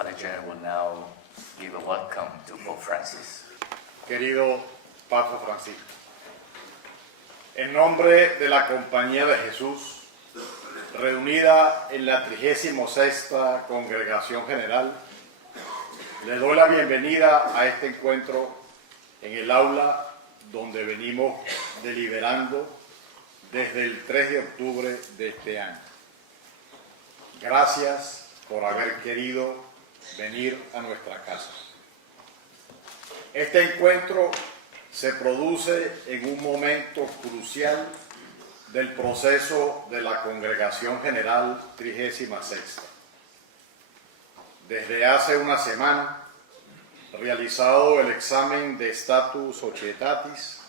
Father General will now give a welcome to Pope Francis. Querido Papa Francisco, en nombre de la Compañía de Jesús, reunida en la 36ª Congregación General, le doy la bienvenida a este encuentro en el aula donde venimos deliberando desde el 3 de octubre de este año. Gracias por haber querido venir a nuestra casa. Este encuentro se produce en un momento crucial del proceso de la Congregación General 36ª. Desde hace una semana, realizado el examen de Status Societatis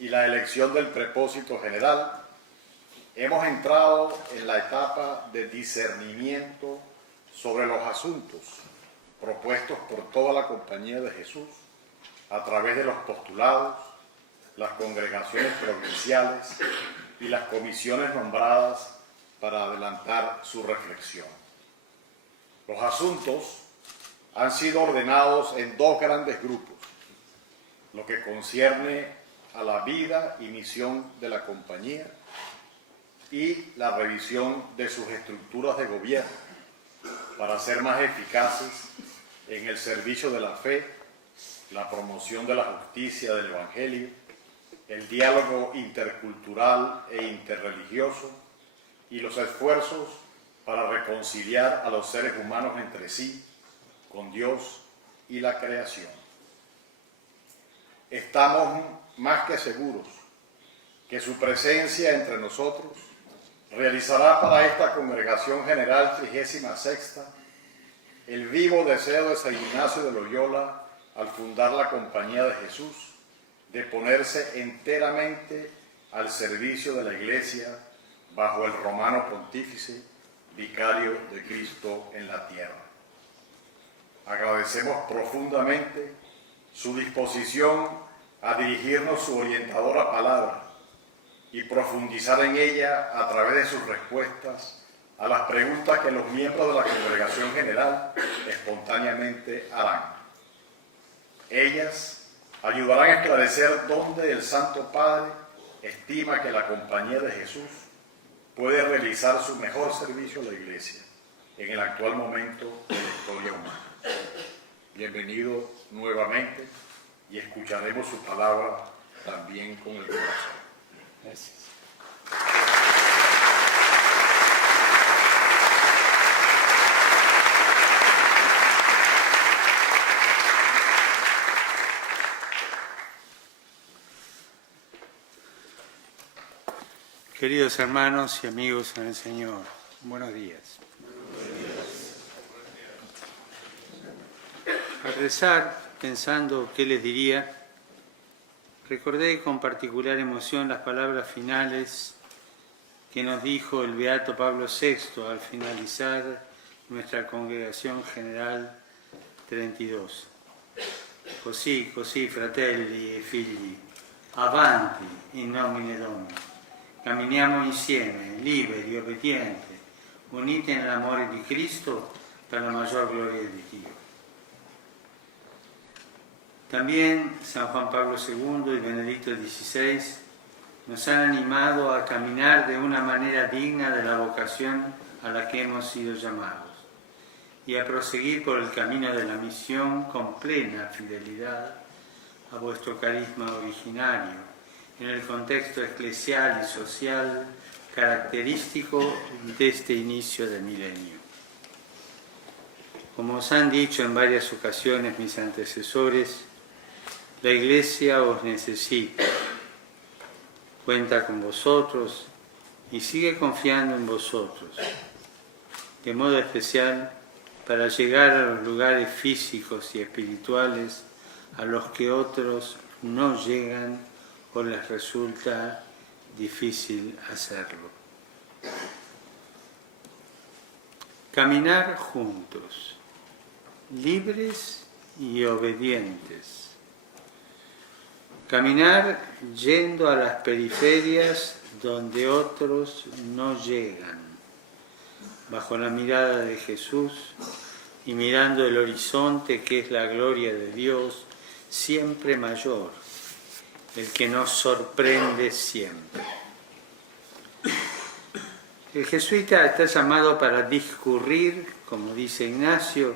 y la elección del prepósito general, hemos entrado en la etapa de discernimiento sobre los asuntos propuestos por toda la Compañía de Jesús a través de los postulados, las congregaciones provinciales y las comisiones nombradas para adelantar su reflexión. Los asuntos han sido ordenados en dos grandes grupos: lo que concierne a la vida y misión de la compañía y la revisión de sus estructuras de gobierno para ser más eficaces en el servicio de la fe, la promoción de la justicia del Evangelio, el diálogo intercultural e interreligioso y los esfuerzos para reconciliar a los seres humanos entre sí, con Dios y la creación. Estamos más que seguros que su presencia entre nosotros realizará para esta Congregación General 36ª el vivo deseo de San Ignacio de Loyola al fundar la Compañía de Jesús de ponerse enteramente al servicio de la Iglesia bajo el romano pontífice, vicario de Cristo en la tierra. Agradecemos profundamente su disposición a dirigirnos su orientadora palabra y profundizar en ella a través de sus respuestas a las preguntas que los miembros de la Congregación General espontáneamente harán. Ellas ayudarán a esclarecer dónde el Santo Padre estima que la Compañía de Jesús puede realizar su mejor servicio a la Iglesia en el actual momento de la historia humana. Bienvenido nuevamente y escucharemos su palabra también con el corazón. Gracias. Queridos hermanos y amigos en el Señor, buenos días. Al rezar, pensando qué les diría, recordé con particular emoción las palabras finales que nos dijo el Beato Pablo VI al finalizar nuestra Congregación General 32. Così, fratelli e figli, avanti in nomine Domini. Camminiamo insieme, liberi, obbedienti, uniti nell'amore di Cristo per la maggior gloria di Dio. También San Juan Pablo II y Benedicto XVI nos han animado a caminar de una manera digna de la vocación a la que hemos sido llamados y a proseguir por el camino de la misión con plena fidelidad a vuestro carisma originario, en el contexto eclesial y social característico de este inicio de milenio. Como os han dicho en varias ocasiones mis antecesores, la Iglesia os necesita, cuenta con vosotros y sigue confiando en vosotros, de modo especial para llegar a los lugares físicos y espirituales a los que otros no llegan o les resulta difícil hacerlo. Caminar juntos, libres y obedientes. Caminar yendo a las periferias donde otros no llegan, bajo la mirada de Jesús y mirando el horizonte que es la gloria de Dios, siempre mayor, el que nos sorprende siempre. El jesuita está llamado para discurrir, como dice Ignacio,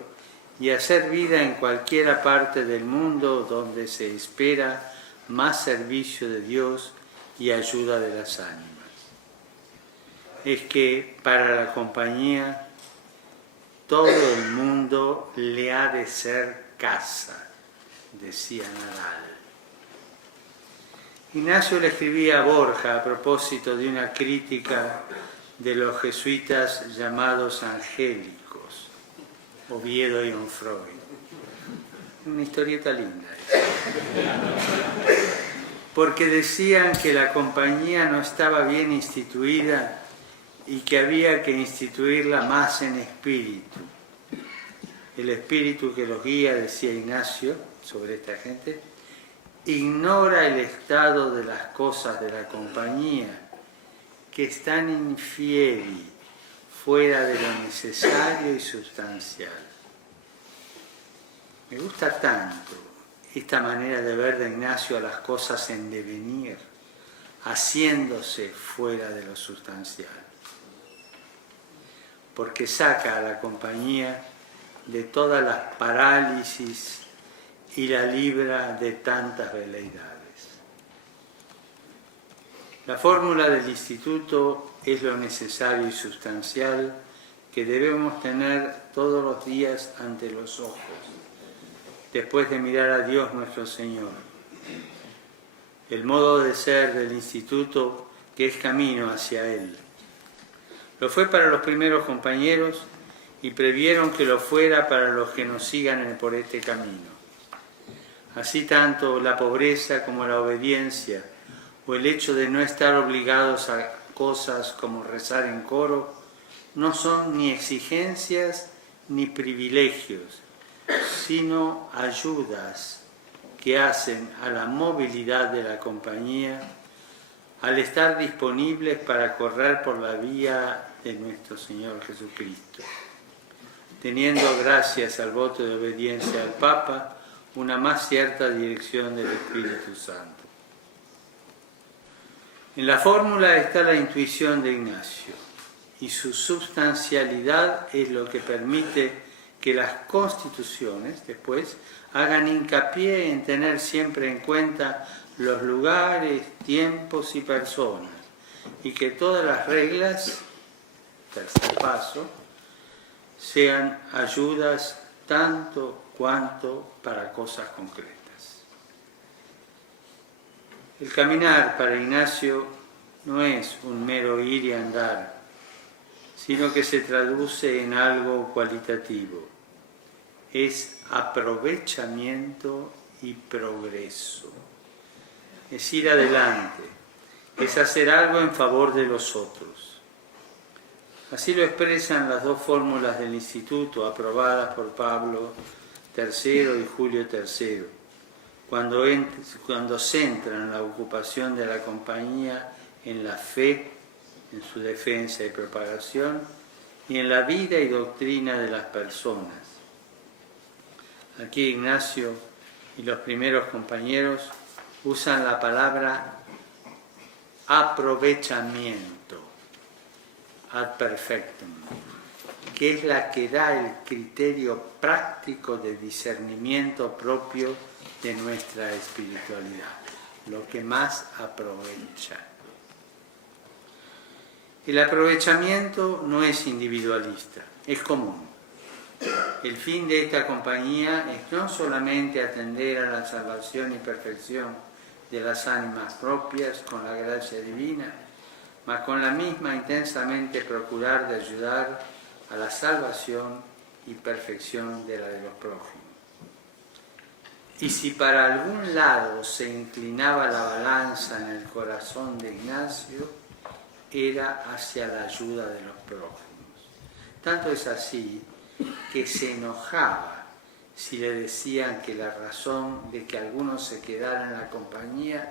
y hacer vida en cualquiera parte del mundo donde se espera más servicio de Dios y ayuda de las ánimas. Es que para la compañía todo el mundo le ha de ser casa, decía Nadal. Ignacio le escribía a Borja a propósito de una crítica de los jesuitas llamados angélicos, Oviedo y Onfroy. Una historieta linda. Porque decían que la compañía no estaba bien instituida y que había que instituirla más en espíritu. El espíritu que los guía, decía Ignacio sobre esta gente, ignora el estado de las cosas de la compañía, que están infieri, fuera de lo necesario y sustancial. Me gusta tanto esta manera de ver de Ignacio a las cosas en devenir, haciéndose fuera de lo sustancial, porque saca a la compañía de todas las parálisis y la libra de tantas veleidades. La fórmula del instituto es lo necesario y sustancial que debemos tener todos los días ante los ojos, después de mirar a Dios nuestro Señor. El modo de ser del instituto que es camino hacia Él. Lo fue para los primeros compañeros y previeron que lo fuera para los que nos sigan por este camino. Así tanto la pobreza como la obediencia, o el hecho de no estar obligados a cosas como rezar en coro, no son ni exigencias ni privilegios, sino ayudas que hacen a la movilidad de la compañía al estar disponibles para correr por la vía de nuestro Señor Jesucristo, teniendo gracias al voto de obediencia al Papa una más cierta dirección del Espíritu Santo. En la fórmula está la intuición de Ignacio, y su substancialidad es lo que permite que las constituciones después hagan hincapié en tener siempre en cuenta los lugares, tiempos y personas, y que todas las reglas, tercer paso, sean ayudas tanto cuanto para cosas concretas. El caminar para Ignacio no es un mero ir y andar, sino que se traduce en algo cualitativo. Es aprovechamiento y progreso. Es ir adelante, es hacer algo en favor de los otros. Así lo expresan las dos fórmulas del Instituto aprobadas por Pablo III y Julio III, cuando centran la ocupación de la compañía en la fe, en su defensa y propagación, y en la vida y doctrina de las personas. Aquí Ignacio y los primeros compañeros usan la palabra aprovechamiento, ad perfectum, que es la que da el criterio práctico de discernimiento propio de nuestra espiritualidad, lo que más aprovecha. El aprovechamiento no es individualista, es común. El fin de esta compañía es no solamente atender a la salvación y perfección de las ánimas propias con la gracia divina, mas con la misma intensamente procurar de ayudar a la salvación y perfección de la de los prójimos. Y si para algún lado se inclinaba la balanza en el corazón de Ignacio, era hacia la ayuda de los prójimos. Tanto es así que se enojaba si le decían que la razón de que algunos se quedaran en la compañía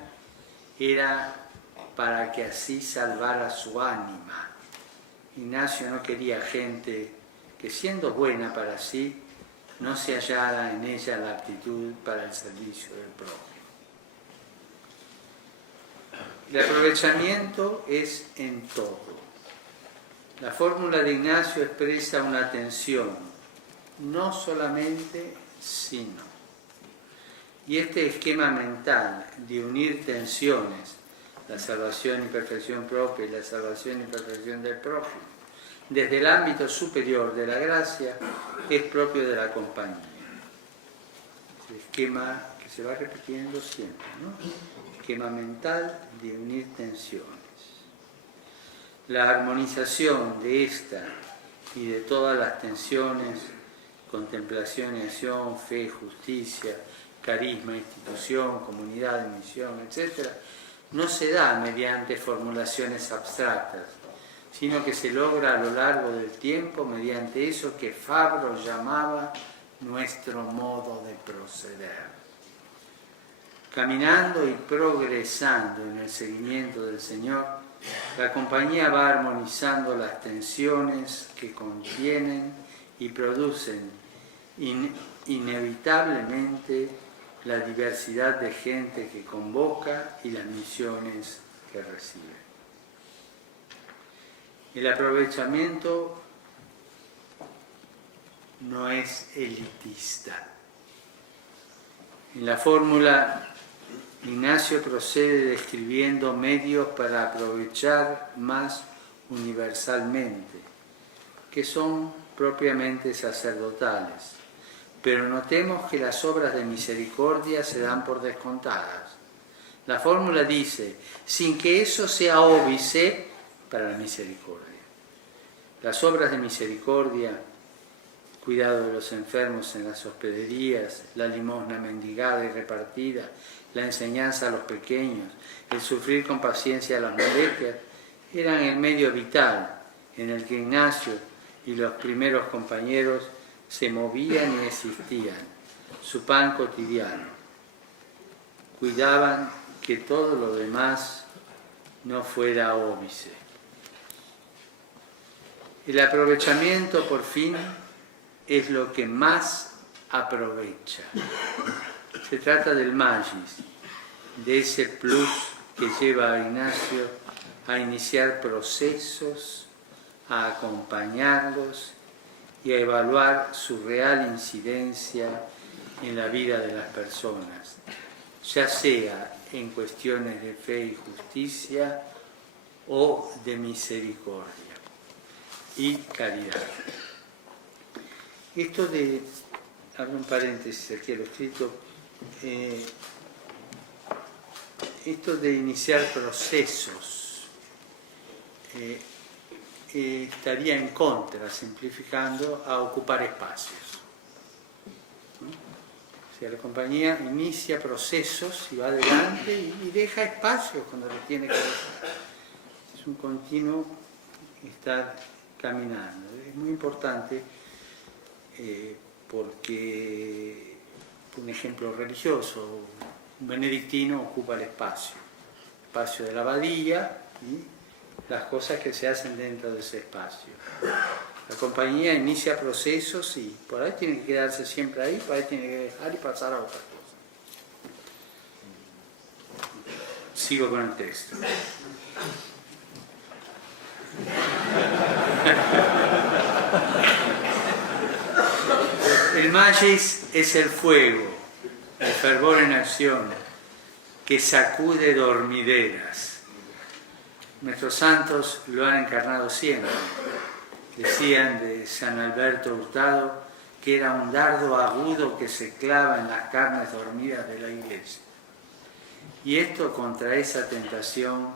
era para que así salvara su ánima. Ignacio no quería gente que, siendo buena para sí, no se hallara en ella la aptitud para el servicio del prójimo. El aprovechamiento es en todo. La fórmula de Ignacio expresa una tensión, no solamente, sino. Y este esquema mental de unir tensiones, la salvación y perfección propia y la salvación y perfección del prójimo, desde el ámbito superior de la gracia, es propio de la compañía. Es el esquema que se va repitiendo siempre, ¿no? Esquema mental de unir tensiones. La armonización de esta y de todas las tensiones, contemplación y acción, fe, justicia, carisma, institución, comunidad, misión, etc., no se da mediante formulaciones abstractas, sino que se logra a lo largo del tiempo mediante eso que Fabro llamaba nuestro modo de proceder. Caminando y progresando en el seguimiento del Señor, la compañía va armonizando las tensiones que contienen y producen inevitablemente la diversidad de gente que convoca y las misiones que recibe. El aprovechamiento no es elitista. En la fórmula, Ignacio procede describiendo medios para aprovechar más universalmente, que son propiamente sacerdotales. Pero notemos que las obras de misericordia se dan por descontadas. La fórmula dice, sin que eso sea óbice para la misericordia. Las obras de misericordia, cuidado de los enfermos en las hospederías, la limosna mendigada y repartida, la enseñanza a los pequeños, el sufrir con paciencia las molestias, eran el medio vital en el que Ignacio y los primeros compañeros se movían y existían, su pan cotidiano. Cuidaban que todo lo demás no fuera óbice. El aprovechamiento, por fin, es lo que más aprovecha. Se trata del magis, de ese plus que lleva a Ignacio a iniciar procesos, a acompañarlos y a evaluar su real incidencia en la vida de las personas, ya sea en cuestiones de fe y justicia o de misericordia y caridad. Esto de, abro un paréntesis aquí a lo escrito, esto de iniciar procesos estaría en contra, simplificando, a ocupar espacios. ¿No? O sea, la compañía inicia procesos y va adelante y deja espacios cuando los tiene que dejar. Es un continuo estar caminando. Es muy importante porque, un ejemplo religioso, un benedictino ocupa el espacio de la abadía y las cosas que se hacen dentro de ese espacio. La compañía inicia procesos y por ahí tiene que quedarse siempre ahí, por ahí tiene que dejar y pasar a otra cosa. Sigo con el texto. El magis es el fuego, el fervor en acción, que sacude dormideras. Nuestros santos lo han encarnado siempre. Decían de San Alberto Hurtado que era un dardo agudo que se clava en las carnes dormidas de la Iglesia. Y esto contra esa tentación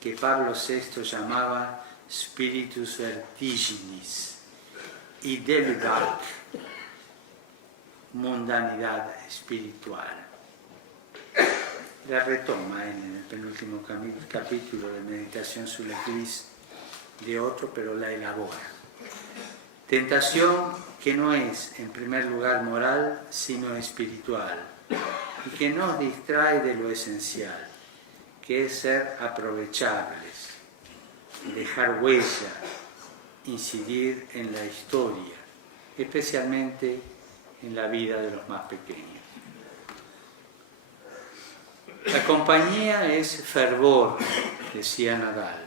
que Pablo VI llamaba spiritus vertiginis y delibac, mundanidad espiritual. La retoma en el penúltimo capítulo de Meditación sur l'Église de otro, pero la elabora. Tentación que no es, en primer lugar, moral, sino espiritual, y que nos distrae de lo esencial, que es ser aprovechables, dejar huella, incidir en la historia, especialmente en la vida de los más pequeños. La compañía es fervor, decía Nadal.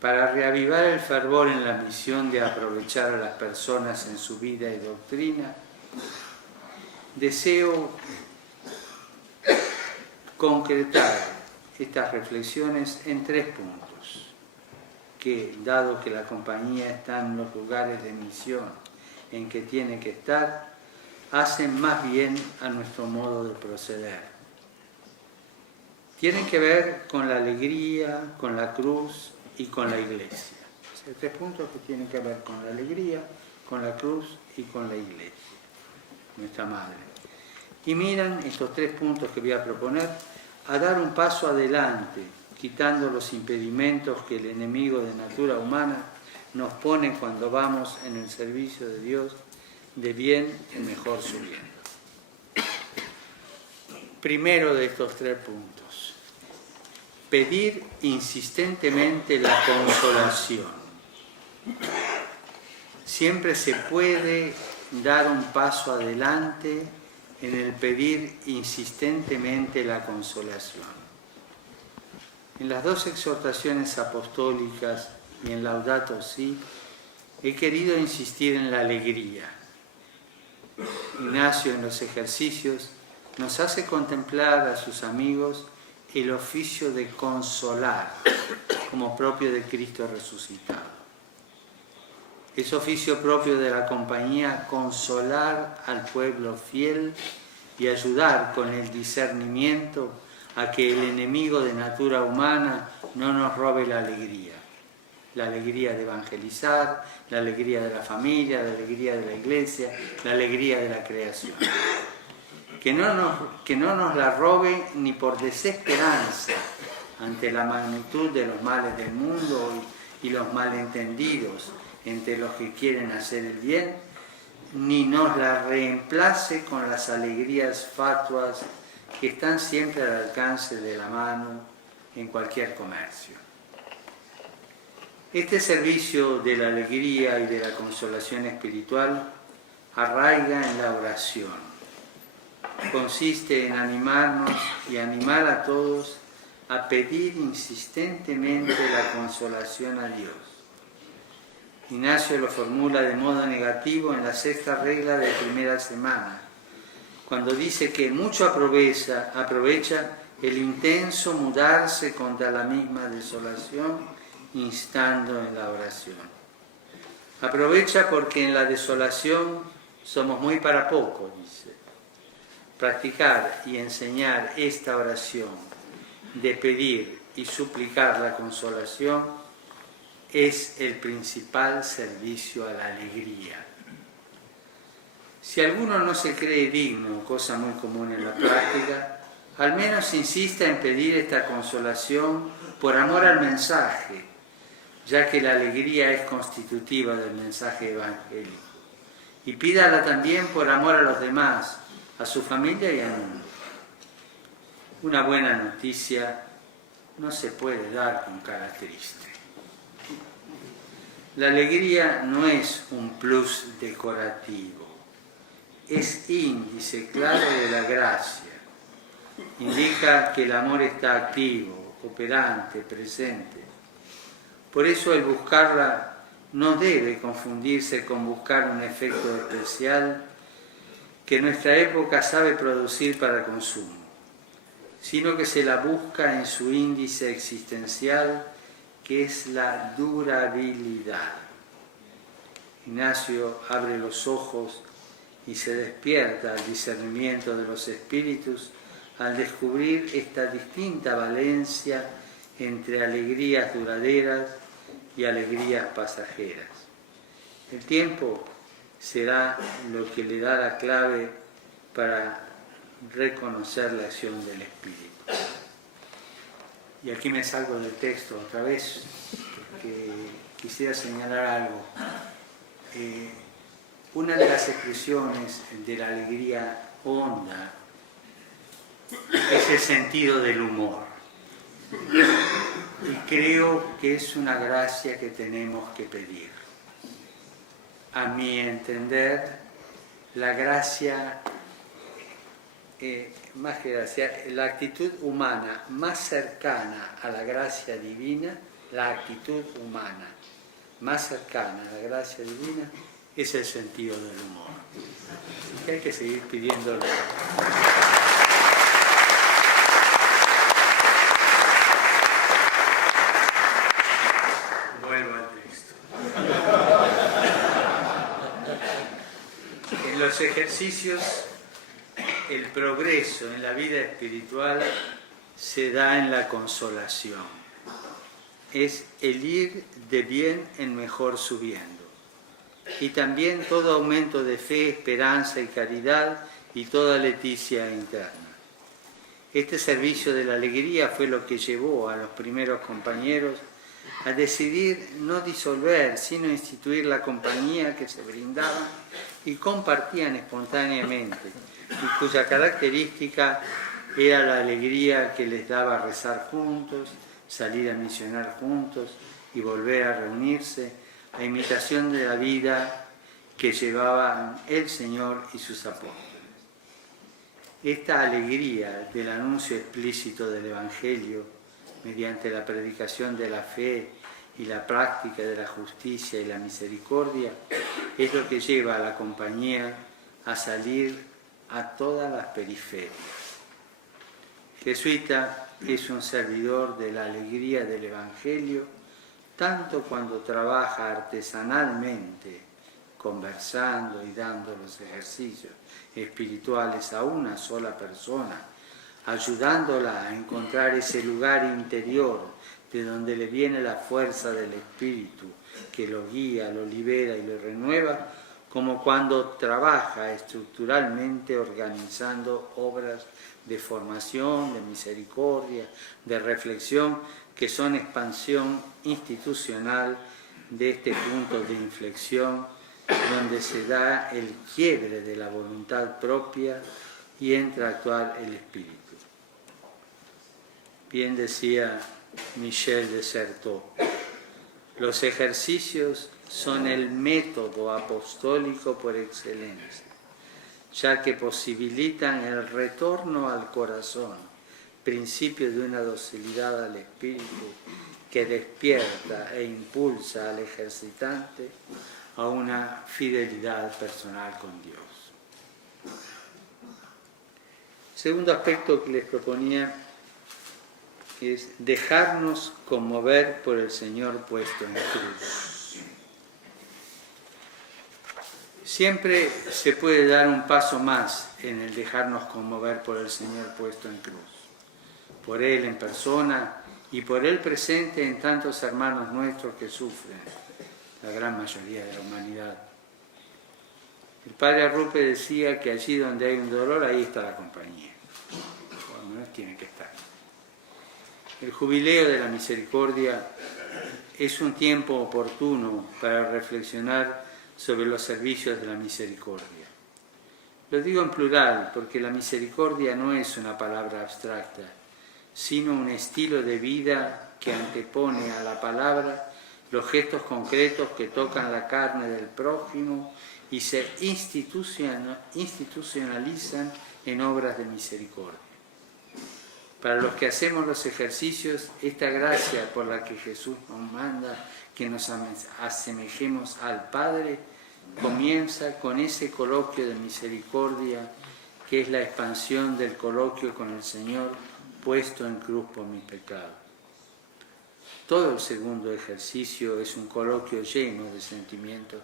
Para reavivar el fervor en la misión de aprovechar a las personas en su vida y doctrina, deseo concretar estas reflexiones en 3 puntos, que, dado que la compañía está en los lugares de misión en que tiene que estar, hacen más bien a nuestro modo de proceder. Tienen que ver con la alegría, con la cruz y con la iglesia. O sea, 3 puntos que tienen que ver con la alegría, con la cruz y con la iglesia, nuestra madre. Y miran estos 3 puntos que voy a proponer a dar un paso adelante, quitando los impedimentos que el enemigo de natura humana nos pone cuando vamos en el servicio de Dios de bien en mejor subiendo. Primero de estos 3 puntos, pedir insistentemente la consolación. Siempre se puede dar un paso adelante en el pedir insistentemente la consolación. En las 2 exhortaciones apostólicas y en Laudato Si, he querido insistir en la alegría. Ignacio en los ejercicios nos hace contemplar a sus amigos el oficio de consolar, como propio de Cristo resucitado. Es oficio propio de la compañía consolar al pueblo fiel y ayudar con el discernimiento a que el enemigo de natura humana no nos robe la alegría de evangelizar, la alegría de la familia, la alegría de la iglesia, la alegría de la creación. Que no nos la robe ni por desesperanza ante la magnitud de los males del mundo y los malentendidos entre los que quieren hacer el bien, ni nos la reemplace con las alegrías fatuas que están siempre al alcance de la mano en cualquier comercio. Este servicio de la alegría y de la consolación espiritual arraiga en la oración. Consiste en animarnos y animar a todos a pedir insistentemente la consolación a Dios. Ignacio lo formula de modo negativo en la 6ª regla de primera semana, cuando dice que mucho aprovecha el intenso mudarse contra la misma desolación, instando en la oración. Aprovecha porque en la desolación somos muy para poco, dice. Practicar y enseñar esta oración de pedir y suplicar la consolación es el principal servicio a la alegría. Si alguno no se cree digno, cosa muy común en la práctica, al menos insista en pedir esta consolación por amor al mensaje, ya que la alegría es constitutiva del mensaje evangélico. Y pídala también por amor a los demás, a su familia y al mundo. Una buena noticia no se puede dar con cara triste. La alegría no es un plus decorativo, es índice claro de la gracia. Indica que el amor está activo, operante, presente. Por eso el buscarla no debe confundirse con buscar un efecto especial que nuestra época sabe producir para consumo, sino que se la busca en su índice existencial, que es la durabilidad. Ignacio abre los ojos y se despierta al discernimiento de los espíritus al descubrir esta distinta valencia entre alegrías duraderas y alegrías pasajeras. El tiempo será lo que le da la clave para reconocer la acción del Espíritu. Y aquí me salgo del texto otra vez, porque quisiera señalar algo. Una de las expresiones de la alegría honda es el sentido del humor. Y creo que es una gracia que tenemos que pedir. A mi entender, la gracia, más que gracia, la actitud humana más cercana a la gracia divina, la actitud humana más cercana a la gracia divina es el sentido del humor. Que hay que seguir pidiéndolo. Vuelvo al texto. En los ejercicios, el progreso en la vida espiritual se da en la consolación. Es el ir de bien en mejor subiendo. Y también todo aumento de fe, esperanza y caridad y toda leticia interna. Este servicio de la alegría fue lo que llevó a los primeros compañeros a decidir no disolver, sino instituir la compañía que se brindaban y compartían espontáneamente, y cuya característica era la alegría que les daba rezar juntos, salir a misionar juntos y volver a reunirse, a imitación de la vida que llevaban el Señor y sus apóstoles. Esta alegría del anuncio explícito del Evangelio, mediante la predicación de la fe y la práctica de la justicia y la misericordia, es lo que lleva a la compañía a salir a todas las periferias. Jesuita es un servidor de la alegría del Evangelio, tanto cuando trabaja artesanalmente, conversando y dando los ejercicios espirituales a una sola persona, ayudándola a encontrar ese lugar interior de donde le viene la fuerza del Espíritu, que lo guía, lo libera y lo renueva, como cuando trabaja estructuralmente organizando obras de formación, de misericordia, de reflexión, que son expansión institucional de este punto de inflexión, donde se da el quiebre de la voluntad propia y entra a actuar el Espíritu. Bien decía Michel de Certeau, los ejercicios son el método apostólico por excelencia, ya que posibilitan el retorno al corazón, principio de una docilidad al espíritu que despierta e impulsa al ejercitante a una fidelidad personal con Dios. Segundo aspecto que les proponía es dejarnos conmover por el Señor puesto en cruz. Siempre se puede dar un paso más en el dejarnos conmover por el Señor puesto en cruz, por Él en persona y por Él presente en tantos hermanos nuestros que sufren, la gran mayoría de la humanidad. El padre Arrupe decía que allí donde hay un dolor, ahí está la compañía, por lo menos tiene que estar. El jubileo de la misericordia es un tiempo oportuno para reflexionar sobre los servicios de la misericordia. Lo digo en plural porque la misericordia no es una palabra abstracta, sino un estilo de vida que antepone a la palabra los gestos concretos que tocan la carne del prójimo y se institucionalizan en obras de misericordia. Para los que hacemos los ejercicios, esta gracia por la que Jesús nos manda que nos asemejemos al Padre, comienza con ese coloquio de misericordia que es la expansión del coloquio con el Señor puesto en cruz por mi pecado. Todo el segundo ejercicio es un coloquio lleno de sentimientos,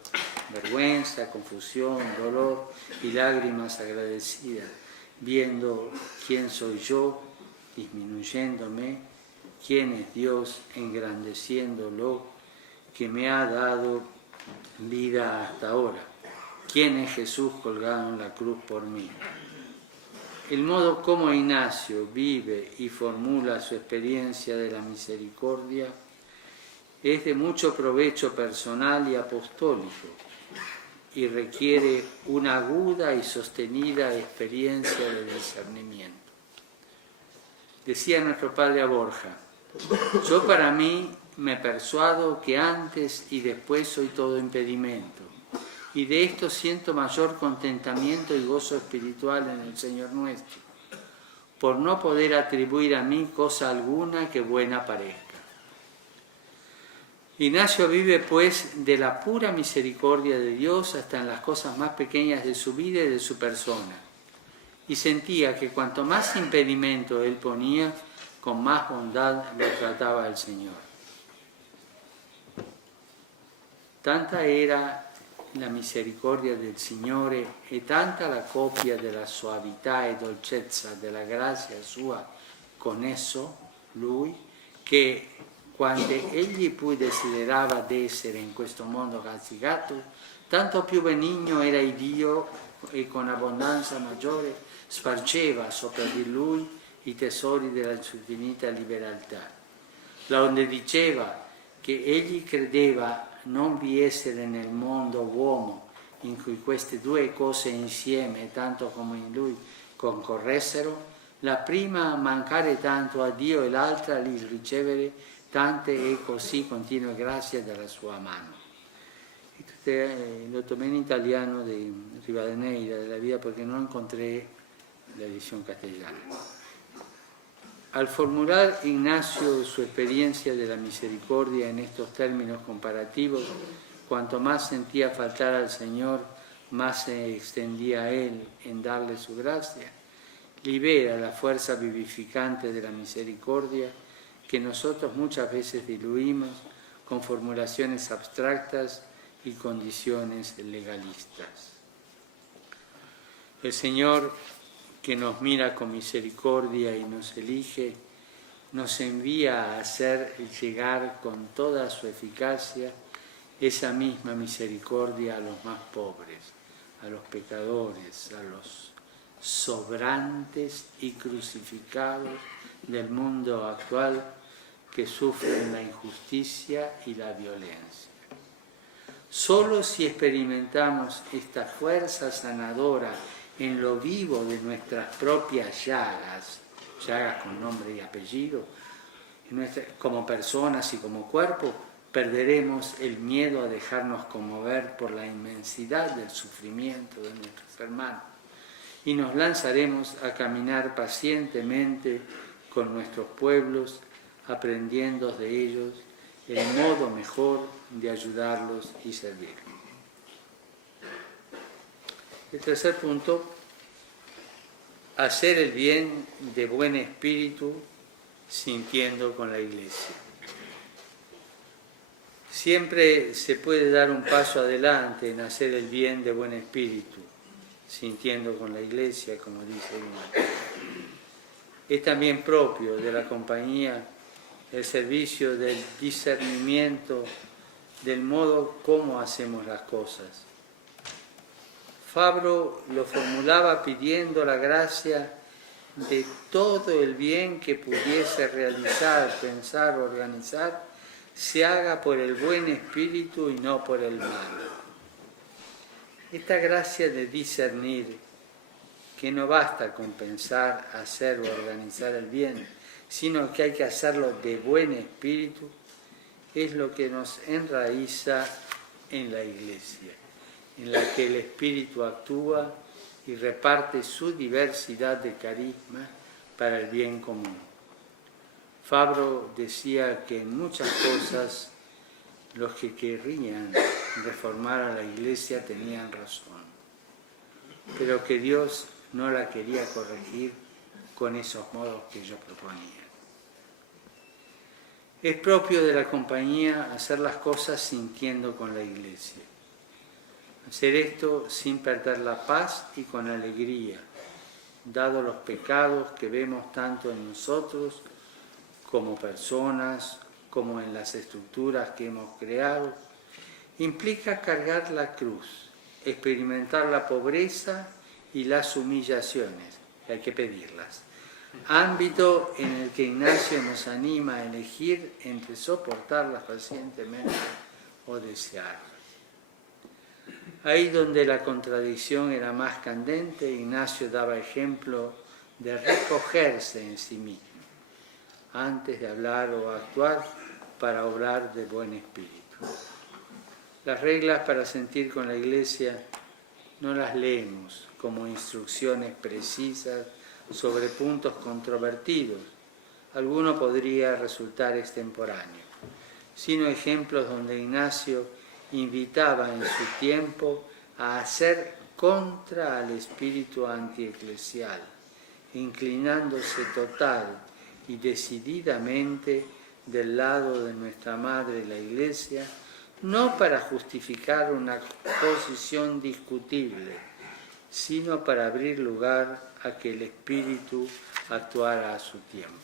vergüenza, confusión, dolor y lágrimas agradecidas, viendo quién soy yo, disminuyéndome, quién es Dios, engrandeciéndolo, que me ha dado vida hasta ahora, quién es Jesús colgado en la cruz por mí. El modo como Ignacio vive y formula su experiencia de la misericordia es de mucho provecho personal y apostólico y requiere una aguda y sostenida experiencia de discernimiento. Decía nuestro padre a Borja, yo para mí me persuado que antes y después soy todo impedimento y de esto siento mayor contentamiento y gozo espiritual en el Señor nuestro, por no poder atribuir a mí cosa alguna que buena parezca. Ignacio vive pues de la pura misericordia de Dios hasta en las cosas más pequeñas de su vida y de su persona, y sentía que cuanto más impedimento él ponía, con más bondad lo trataba el Señor. Tanta era la misericordia del Signore e tanta la copia della soavità e dolcezza della grazia sua con esso, lui, che quando egli poi desiderava d'essere in questo mondo castigato, tanto più benigno era il Dio e con abbondanza maggiore spargeva sopra di lui i tesori della sua infinita libertà. Laonde diceva che egli credeva non vi essere nel mondo uomo in cui queste due cose insieme, tanto come in lui, concorressero, la prima a mancare tanto a Dio e l'altra a ricevere tante e così continue grazie dalla sua mano. Este es el documento italiano de Rivadeneira de la vida porque no encontré la edición castellana. Al formular Ignacio su experiencia de la misericordia en estos términos comparativos, cuanto más sentía faltar al Señor, más se extendía a Él en darle su gracia, libera la fuerza vivificante de la misericordia que nosotros muchas veces diluimos con formulaciones abstractas y condiciones legalistas. El Señor, que nos mira con misericordia y nos elige, nos envía a hacer llegar con toda su eficacia esa misma misericordia a los más pobres, a los pecadores, a los sobrantes y crucificados del mundo actual que sufren la injusticia y la violencia. Solo si experimentamos esta fuerza sanadora en lo vivo de nuestras propias llagas, llagas con nombre y apellido, como personas y como cuerpo, perderemos el miedo a dejarnos conmover por la inmensidad del sufrimiento de nuestros hermanos y nos lanzaremos a caminar pacientemente con nuestros pueblos, aprendiendo de ellos el modo mejor de ayudarlos y servirlos. El tercer punto, hacer el bien de buen espíritu sintiendo con la Iglesia. Siempre se puede dar un paso adelante en hacer el bien de buen espíritu, sintiendo con la Iglesia, como dice Ignacio. Es también propio de la compañía el servicio del discernimiento del modo como hacemos las cosas. Fabro lo formulaba pidiendo la gracia de todo el bien que pudiese realizar, pensar, organizar, se haga por el buen espíritu y no por el mal. Esta gracia de discernir, que no basta con pensar, hacer o organizar el bien, sino que hay que hacerlo de buen espíritu, es lo que nos enraiza en la Iglesia, en la que el Espíritu actúa y reparte su diversidad de carisma para el bien común. Fabro decía que en muchas cosas los que querrían reformar a la Iglesia tenían razón, pero que Dios no la quería corregir con esos modos que ellos proponían. Es propio de la compañía hacer las cosas sintiendo con la Iglesia. Hacer esto sin perder la paz y con alegría, dado los pecados que vemos tanto en nosotros como personas, como en las estructuras que hemos creado, implica cargar la cruz, experimentar la pobreza y las humillaciones, hay que pedirlas. Ámbito en el que Ignacio nos anima a elegir entre soportarlas pacientemente o desearlas. Ahí donde la contradicción era más candente, Ignacio daba ejemplo de recogerse en sí mismo, antes de hablar o actuar, para obrar de buen espíritu. Las reglas para sentir con la Iglesia no las leemos como instrucciones precisas sobre puntos controvertidos. Alguno podría resultar extemporáneo, sino ejemplos donde Ignacio invitaba en su tiempo a hacer contra al espíritu antieclesial, inclinándose total y decididamente del lado de nuestra Madre la Iglesia, no para justificar una posición discutible, sino para abrir lugar a que el Espíritu actuara a su tiempo.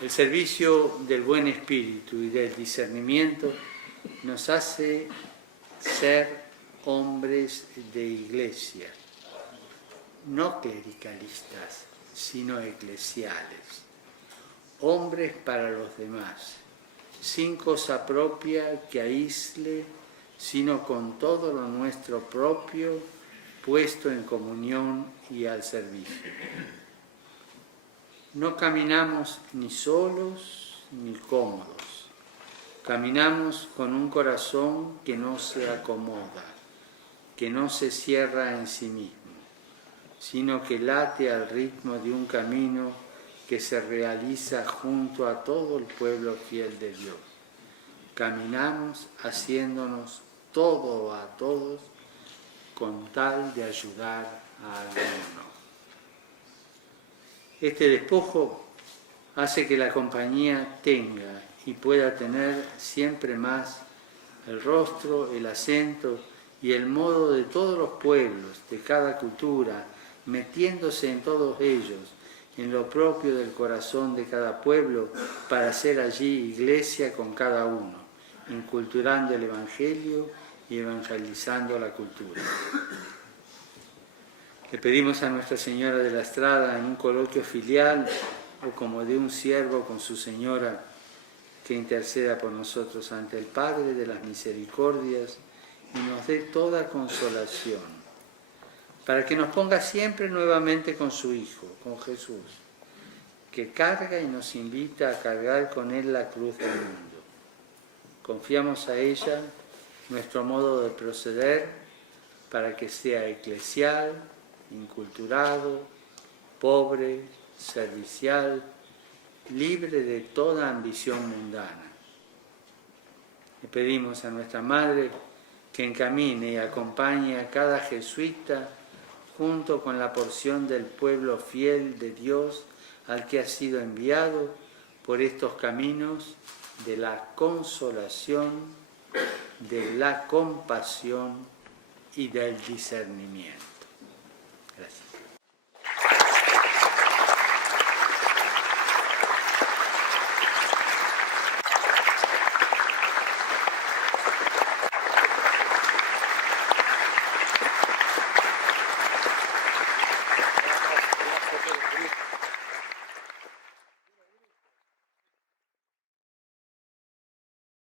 El servicio del buen espíritu y del discernimiento nos hace ser hombres de iglesia, no clericalistas, sino eclesiales, hombres para los demás, sin cosa propia que aísle, sino con todo lo nuestro propio puesto en comunión y al servicio. No caminamos ni solos ni cómodos, caminamos con un corazón que no se acomoda, que no se cierra en sí mismo, sino que late al ritmo de un camino que se realiza junto a todo el pueblo fiel de Dios. Caminamos haciéndonos todo a todos con tal de ayudar a alguno. Este despojo hace que la compañía tenga y pueda tener siempre más el rostro, el acento y el modo de todos los pueblos, de cada cultura, metiéndose en todos ellos, en lo propio del corazón de cada pueblo, para hacer allí iglesia con cada uno, inculturando el Evangelio y evangelizando la cultura. Le pedimos a Nuestra Señora de la Estrada, en un coloquio filial o como de un siervo con su señora, que interceda por nosotros ante el Padre de las misericordias y nos dé toda consolación, para que nos ponga siempre nuevamente con su Hijo, con Jesús, que carga y nos invita a cargar con Él la cruz del mundo. Confiamos a ella nuestro modo de proceder para que sea eclesial, inculturado, pobre, servicial, libre de toda ambición mundana. Le pedimos a nuestra Madre que encamine y acompañe a cada jesuita junto con la porción del pueblo fiel de Dios al que ha sido enviado por estos caminos de la consolación, de la compasión y del discernimiento. Gracias.